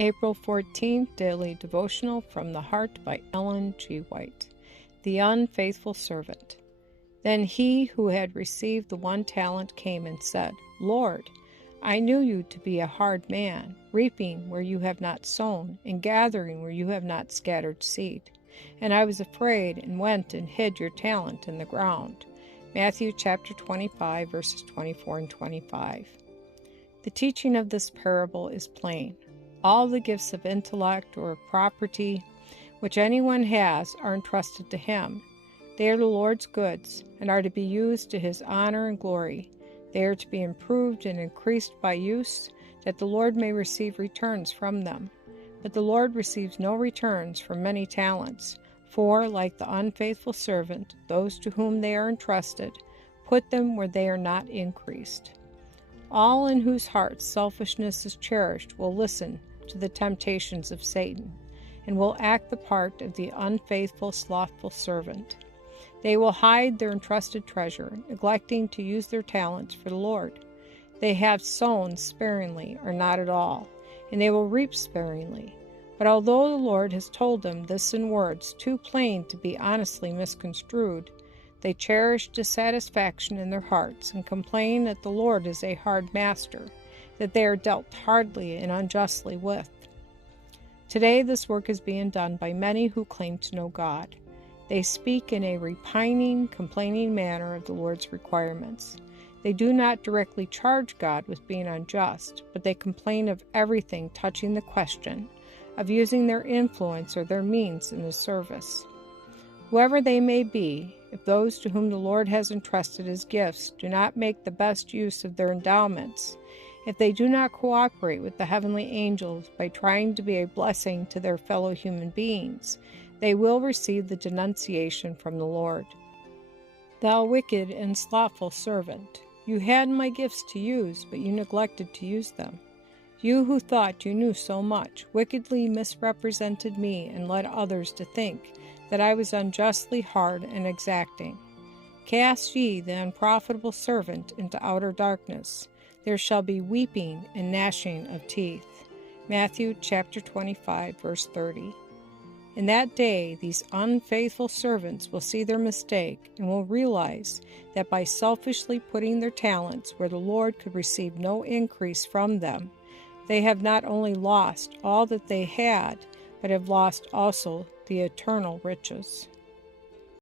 April 14th, Daily Devotional from the Heart by Ellen G. White. The Unfaithful Servant. Then he who had received the 1 talent came and said, Lord, I knew you to be a hard man, reaping where you have not sown, and gathering where you have not scattered seed. And I was afraid, and went and hid your talent in the ground. Matthew chapter 25, verses 24 and 25. The teaching of this parable is plain. All the gifts of intellect or of property which anyone has are entrusted to him. They are the Lord's goods, and are to be used to his honor and glory. They are to be improved and increased by use, that the Lord may receive returns from them. But the Lord receives no returns from many talents, for, like the unfaithful servant, those to whom they are entrusted, put them where they are not increased. All in whose hearts selfishness is cherished will listen to the temptations of Satan, and will act the part of the unfaithful, slothful servant. They will hide their entrusted treasure, neglecting to use their talents for the Lord. They have sown sparingly, or not at all, and they will reap sparingly. But although the Lord has told them this in words too plain to be honestly misconstrued, they cherish dissatisfaction in their hearts and complain that the Lord is a hard master, that they are dealt hardly and unjustly with. Today this work is being done by many who claim to know God. They speak in a repining, complaining manner of the Lord's requirements. They do not directly charge God with being unjust, but they complain of everything touching the question of using their influence or their means in His service. Whoever they may be, if those to whom the Lord has entrusted His gifts do not make the best use of their endowments, if they do not cooperate with the heavenly angels by trying to be a blessing to their fellow human beings, they will receive the denunciation from the Lord. Thou wicked and slothful servant, you had my gifts to use, but you neglected to use them. You who thought you knew so much wickedly misrepresented me and led others to think that I was unjustly hard and exacting. Cast ye the unprofitable servant into outer darkness. There shall be weeping and gnashing of teeth. Matthew chapter 25, verse 30. In that day, these unfaithful servants will see their mistake and will realize that by selfishly putting their talents where the Lord could receive no increase from them, they have not only lost all that they had, but have lost also the eternal riches.